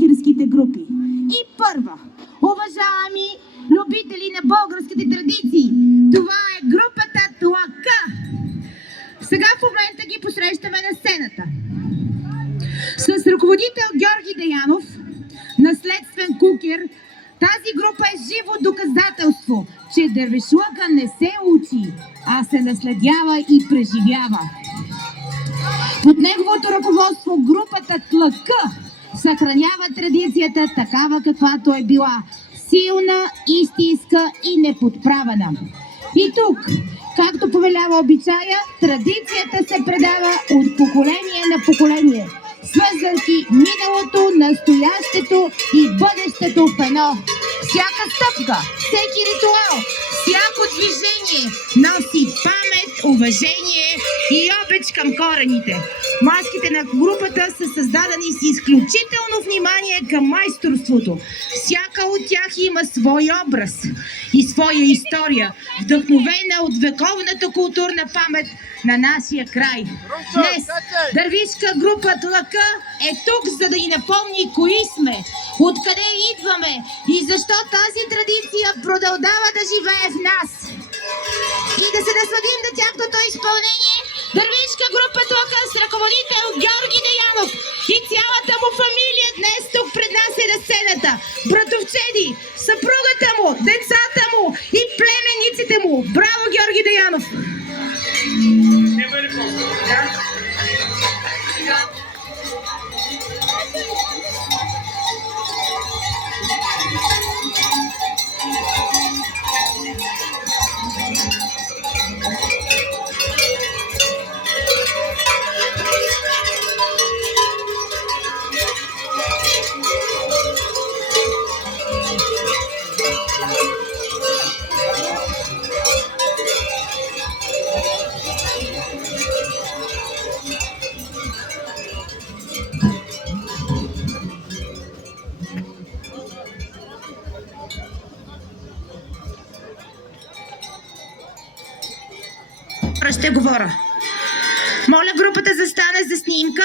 кукерските групи. И първа, уважаеми любители на българските традиции, това е групата Тлъка. Сега в момента ги посрещаме на сцената. С ръководител Георги Деянов, наследствен кукер, тази група е живо доказателство, че дървешлъка не се учи, а се наследява и преживява. Под неговото ръководство групата Тлъка съхранява традицията такава каквато е била. Силна, истинска и неподправена. И тук, както повелява обичая, традицията се предава от поколение на поколение, свързвайки миналото, настоящето и бъдещето в едно. Всяка стъпка, всеки ритуал, всяко движение носи памет, уважение и обич към корените. Маските на групата са създадени с изключително внимание към майсторството. Всяка от тях има свой образ и своя история, вдъхновена от вековната културна памет на нашия край. Днес дървишка група Тлъка е тук, за да ни напомни кои сме, откъде идваме и защо тази традиция продължава да живее в нас. И да се насладим на тяхното изпълнение, дървишка група Тлъка с ръководител Георги Деянов и цялата му фамилия днес тук пред нас е на сцената. Братовчеди, съпругата му, децата му и племенниците му. Браво, Георги Деянов! Ще говоря. Моля групата застане за снимка.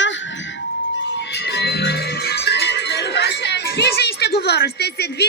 Движа и ще говоря. Ще се движа.